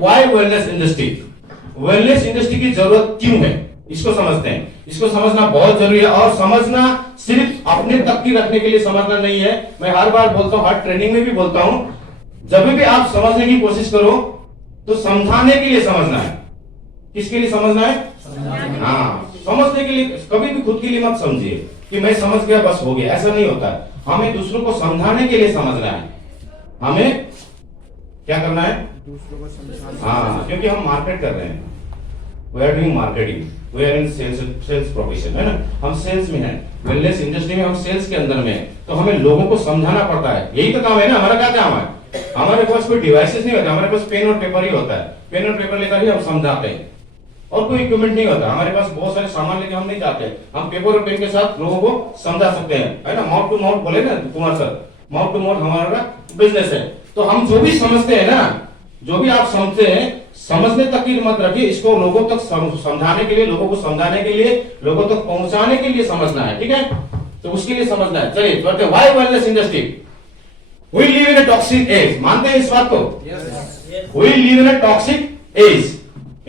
Why wellness industry, wellness industry की जरूरत क्यों है, इसको समझते हैं। इसको समझना बहुत जरूरी है, और समझना सिर्फ अपने तक की रखने के लिए समझना नहीं है। मैं हर बार बोलता हूं, हर ट्रेनिंग में भी बोलता हूं, जब भी आप समझने की कोशिश करो तो समझाने के लिए समझना है। किसके लिए समझना है? हाँ, समझने के लिए। कभी भी खुद के लिए मत समझिए कि मैं समझ गया बस हो गया, ऐसा नहीं होता है। हमें दूसरों को समझाने के लिए समझना है। हमें क्या करना है? दूसरों को समझाना। हाँ, क्योंकि हम मार्केट कर रहे हैं, we are doing marketing, we are in sales profession, है ना, हम सेल्स में हैं, वेलनेस इंडस्ट्री में हम सेल्स के अंदर में है, तो हमें लोगों को समझाना पड़ता है। यही तो काम है ना, हमारा क्या काम है? हमारे पास कोई डिवाइसेस नहीं होता, हमारे पास पेन और पेपर ही होता है। पेन और पेपर लेकर ही हम समझाते हैं, और कोई इक्विपमेंट नहीं होता हमारे पास। बहुत सारे सामान लेके हम नहीं जाते, हम पेपर और पेन के साथ लोगों को समझा सकते हैं, है ना। माउथ टू माउथ बोले ना Kumar sir, mouth to mouth हमारा बिजनेस है। तो हम जो भी समझते हैं ना, जो भी आप समझते हैं, समझने तक की मत रखिए, इसको लोगों तक समझाने के लिए, लोगों को समझाने के लिए, लोगों तक पहुंचाने के लिए समझना है, ठीक है। तो उसके लिए समझना है। चलिए बढ़ते हैं। Why wellness industry? We live in a toxic age, मानते हैं इस बात को? We live in a toxic age,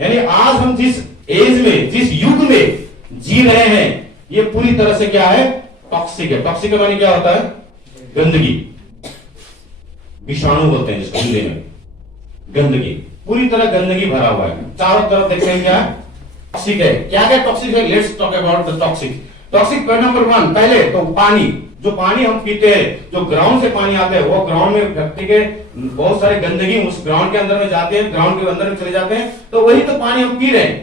यानी आज हम जिस एज में, जिस युग में जी रहे हैं, ये पूरी तरह से क्या है? टॉक्सिक है। टॉक्सिक का माने क्या होता है? गंदगी, विषाणु बोलते हैं जिसको हिंदी में, गंदगी, पूरी तरह गंदगी भरा हुआ है चारों तरफ। देखते हैं क्या टॉक्सिक है, क्या क्या टॉक्सिक है। Let's talk about the toxic. Toxic number 1, पहले तो पानी। जो पानी हम पीते हैं, जो ग्राउंड से पानी आता है, वो ग्राउंड में व्यक्ति के बहुत सारे गंदगी उस ग्राउंड के अंदर में जाते हैं, ग्राउंड के अंदर में चले जाते हैं, तो वही तो पानी हम पी रहे हैं।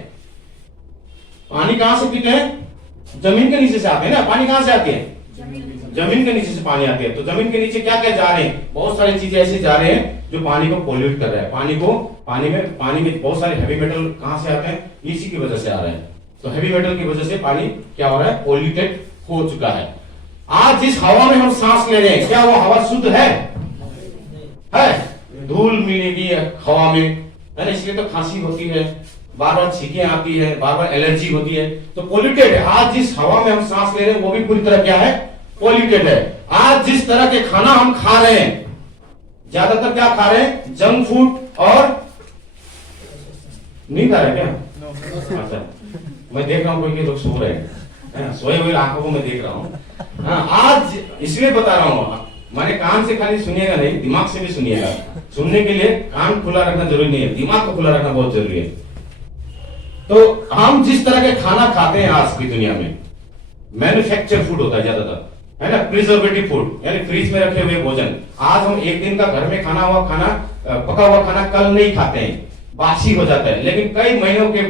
पानी कहां से पीते हैं? जमीन के नीचे से आते हैं ना। पानी कहां से आती है? जमीन के नीचे से पानी आती है। तो जमीन के नीचे क्या क्या जा रहे हैं? बहुत सारी चीजें ऐसी जा रहे हैं जो पानी को पोल्यूट कर रहा है। पानी में बहुत सारे हैवी मेटल कहां से आते हैं? इसी की वजह से आ रहे हैं। तो हैवी मेटल की वजह से पानी क्या हो रहा है? पोल्यूटेड हो चुका है। आज जिस हवा में हम सांस ले रहे हैं, क्या वो हवा शुद्ध है? धूल मिलेगी हवा में, है ना, इसलिए तो खांसी होती है, बार बार छींकें आती है, बार बार एलर्जी होती है, तो पोल्यूटेड है। आज जिस हवा में हम सांस ले रहे हैं वो भी पूरी तरह क्या है? पोल्यूटेड है। आज जिस तरह के खाना हम खा रहे हैं, ज्यादातर क्या खा रहे हैं? जंक फूड, और नहीं खा रहे क्या? अच्छा, मैं देख रहा हूं कोई के लोग सो रहे हैं, सोए हुए आंखों को मैं देख रहा हूं। आज इसलिए बता रहा हूं, मैंने कान से खाली सुनिएगा नहीं, दिमाग से भी सुनिएगा। सुनने के लिए कान खुला रखना जरूरी नहीं है, दिमाग को खुला रखना बहुत जरूरी है। तो हम जिस तरह के खाना खाते हैं आज की दुनिया में, मैन्युफैक्चर फूड होता है ज्यादातर, है ना, प्रिजर्वेटिव फूड, यानी फ्रीज में रखे हुए भोजन। आज हम एक दिन का घर में खाना हुआ खाना, पका हुआ खाना कल नहीं खाते हैं, बासी हो जाता है। लेकिन कई महीनों के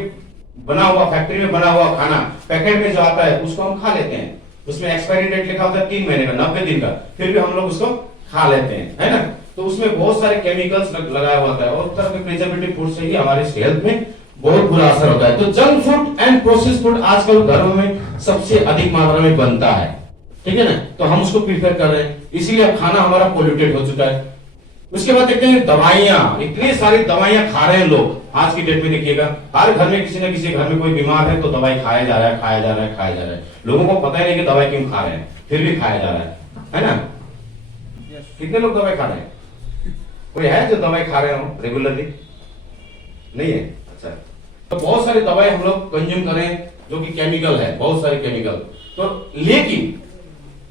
बना हुआ, फैक्ट्री में बना हुआ खाना पैकेट में जो आता है उसको हम खा लेते हैं। उसमें एक्सपायरी डेट लिखा होता है 3 महीने का, 90 दिन का, फिर भी हम लोग उसको खा लेते हैं, है ना। तो उसमें बहुत सारे केमिकल्स लगाया हुआ होता है, और तरह के प्रिजर्वेटिव फूड से ही हमारे हेल्थ में बहुत बुरा असर होता है। तो junk food and processed food आजकल घरों में सबसे अधिक मात्रा में बनता है, ठीक है ना, तो हम उसको प्रीफर कर रहे हैं, इसीलिए अब खाना हमारा पोल्यूटेड हो चुका है। उसके बाद देखते हैं दवाइयां, इतनी सारी दवाइयां खा रहे हैं लोग आज की डेट में। देखिएगा हर घर में किसी न किसी घर में कोई बीमार है तो दवाई खाया जा रहा है, खाया जा रहा है, खाया जा रहा है। लोगों को पता ही नहीं कि दवाई क्यों खा रहे हैं, फिर भी खाया जा रहा है ना। कितने लोग दवाई खा रहे हैं? कोई है जो दवाई खा रहे हो रेगुलरली? नहीं है। अच्छा, तो बहुत सारी दवाई हम लोग कंज्यूम करें जो कि केमिकल है, बहुत सारे केमिकल। तो लेकिन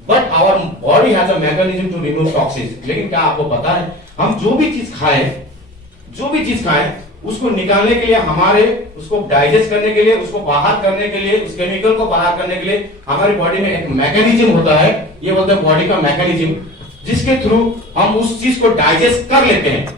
but our body has a mechanism to remove toxins. लेकिन क्या आपको पता है, हम जो भी चीज खाएं उसको निकालने के लिए, हमारे उसको डाइजेस्ट करने के लिए, उसको बाहर करने के लिए, उस केमिकल को बाहर करने के लिए हमारी बॉडी में एक मैकेनिज्म होता है, ये बोलते हैं बॉडी का मैकेनिज्म, जिसके थ्रू हम उस चीज को डाइजेस्ट कर लेते हैं।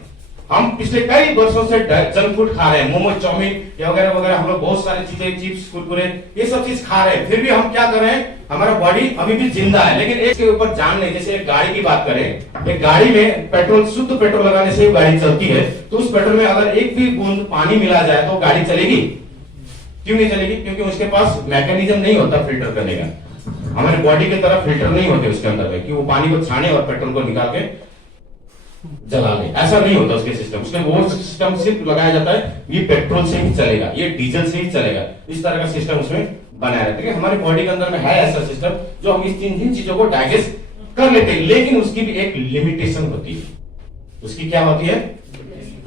हम पिछले कई वर्षों से जंक फूड खा रहे हैं, मोमो, चाउमीन या वगैरह वगैरह, हम लोग बहुत सारी चीजें, चिप्स, कुरकुरे, ये सब चीज खा रहे हैं, फिर भी हम क्या कर रहे हैं? हमारा बॉडी अभी भी जिंदा है, लेकिन इसके ऊपर जान नहीं। जैसे एक गाड़ी की बात करें, एक गाड़ी में पेट्रोल, शुद्ध पेट्रोल लगाने से गाड़ी चलती है, तो उस पेट्रोल में अगर एक भी बूंद पानी मिला जाए तो गाड़ी चलेगी? क्यों नहीं चलेगी? क्योंकि उसके पास मैकेनिज्म नहीं होता फिल्टर करने का। हमारी बॉडी की तरह फिल्टर नहीं होते उसके अंदर में कि वो पानी को छाने और पेट्रोल को निकाल के जला ले, ऐसा नहीं होता उसके सिस्टम। उसमें वो सिस्टम सिर्फ लगाया जाता है, ये पेट्रोल से ही चलेगा, ये डीजल से ही चलेगा, इस तरह का सिस्टम उसमें बनाया रहता है। हमारी बॉडी के अंदर में है ऐसा सिस्टम जो हम इस तीन चीजों को डाइजेस्ट कर लेते हैं, लेकिन उसकी भी एक लिमिटेशन होती है। उसकी क्या होती है?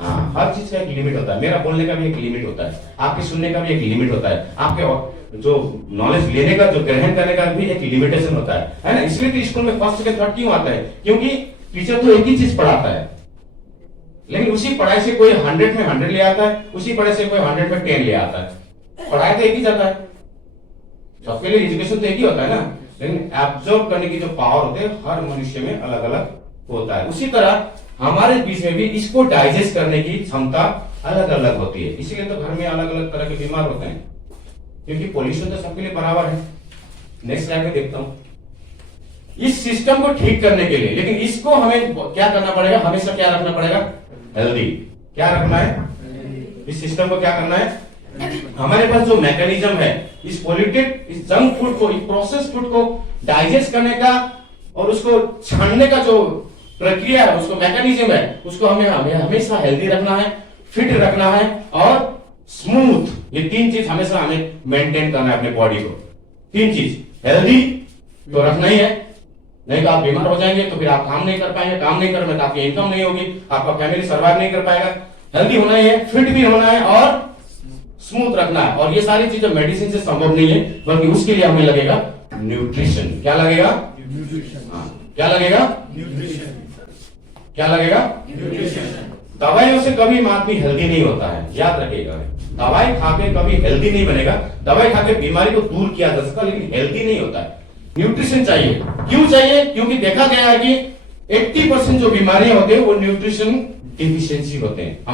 हाँ, हर चीज का एक लिमिट होता है। मेरा बोलने का भी एक लिमिट होता है, आपके सुनने का भी एक लिमिट होता है, आपके जो नॉलेज लेने का, जो ग्रहण करने का भी एक लिमिटेशन होता है ना। इसलिए तो स्कूल में फर्स्ट सेकंड थर्ड क्यों आता है? क्योंकि टीचर तो एक ही चीज पढ़ाता है, लेकिन उसी पढ़ाई से कोई 100 में 100 ले आता है, उसी पढ़ाई से कोई 100 में 10 ले आता है। पढ़ाई तो एक ही जाता है, सबके लिए एजुकेशन तो एक ही होता है ना, लेकिन एब्जॉर्ब करने की जो पावर होते हैं हर मनुष्य में अलग अलग होता है। उसी तरह हमारे बीच में भी इसको डाइजेस्ट करने की क्षमता अलग अलग होती है। इसीलिए तो घर में अलग अलग तरह के बीमार होते हैं, क्योंकि पॉल्यूशन तो सबके लिए बराबर है। नेक्स्ट स्लाइड में देखता हूं, इस सिस्टम को ठीक करने के लिए, लेकिन इसको हमें क्या करना पड़ेगा? हमेशा क्या रखना पड़ेगा? हेल्दी। क्या रखना है? इस सिस्टम को क्या करना है? हमारे पास जो मैकेनिज्म है इस पॉल्यूटेड, इस जंक फूड को, इस प्रोसेस फूड को डाइजेस्ट करने का और उसको छानने का जो प्रक्रिया है, उसको मैकेनिज्म है, उसको हमें हमेशा हेल्दी रखना है, फिट रखना है और स्मूथ। ये तीन चीज हमेशा हमें मेंटेन करना है अपने बॉडी को। तीन चीज, हेल्दी तो रखना ही है, नहीं तो आप बीमार हो जाएंगे, तो फिर आप काम नहीं कर पाएंगे, काम नहीं कर पाएंगे तो आपकी इनकम नहीं होगी, आपका फैमिली सर्वाइव नहीं कर पाएगा। हेल्दी होना ही है, फिट भी होना है और स्मूथ रखना है। और ये सारी चीजें मेडिसिन से संभव नहीं है, बल्कि उसके लिए हमें लगेगा न्यूट्रिशन। क्या लगेगा? न्यूट्रिशन। क्या लगेगा? न्यूट्रिशन। क्या लगेगा? न्यूट्रिशन। दवाइयों से कभी आदमी हेल्दी नहीं होता है, याद रखिएगा। दवाई खाके कभी हेल्दी नहीं बनेगा। दवाई खाके बीमारी को दूर किया जा सकता, लेकिन हेल्दी नहीं होता है। न्यूट्रिशन चाहिए। क्यों चाहिए? क्योंकि देखा गया है कि 80% जो बीमारियां होती है वो न्यूट्रिशन डिफिशियंसी होते हैं।